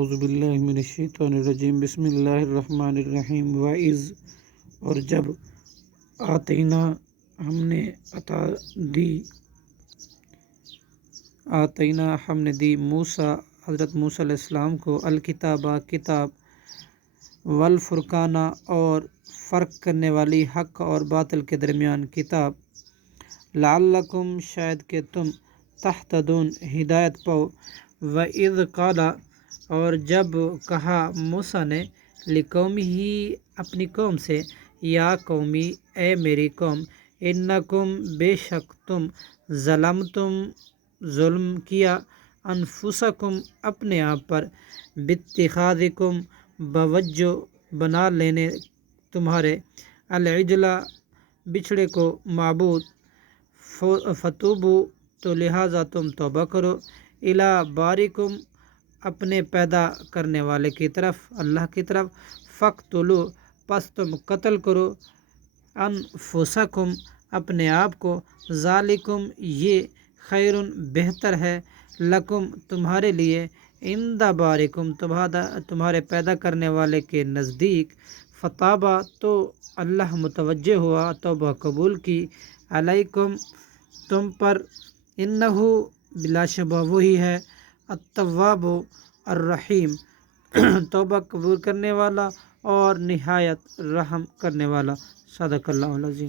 اعوذ باللہ من الشیطان الرجیم بسم اللہ الرحمن الرحیم وَإِذْ اور جب آتینا ہم نے دی موسیٰ حضرت موسیٰ علیہ السلام کو الکتابہ کتاب والفرقانہ اور فرق کرنے والی حق اور باطل کے درمیان کتاب لعلکم شاید کہ تم تہتدون ہدایت پاؤ وَإِذْ قَالَ اور جب کہا موسیٰ نے لقومہ اپنی قوم سے یا قومی اے میری قوم انکم بے شک تم ظلمتم ظلم کیا انفسکم اپنے آپ پر باتخاذکم بوجہ بنا لینے تمہارے العجلہ بچھڑے کو معبود فتوبو تو لہٰذا تم توبہ کرو الی بارئکم اپنے پیدا کرنے والے کی طرف اللہ کی طرف فقتلوا پس تم قتل کرو انفسکم اپنے آپ کو ذالکم یہ خیر بہتر ہے لکم تمہارے لیے عند بارئکم تمہارے پیدا کرنے والے کے نزدیک فتابہ تو اللہ متوجہ ہوا توبہ قبول کی علیکم تم پر انہ بلا شبہ وہی ہے التواب الرحیم توبہ قبول کرنے والا اور نہایت رحم کرنے والا صدق اللہ العظیم۔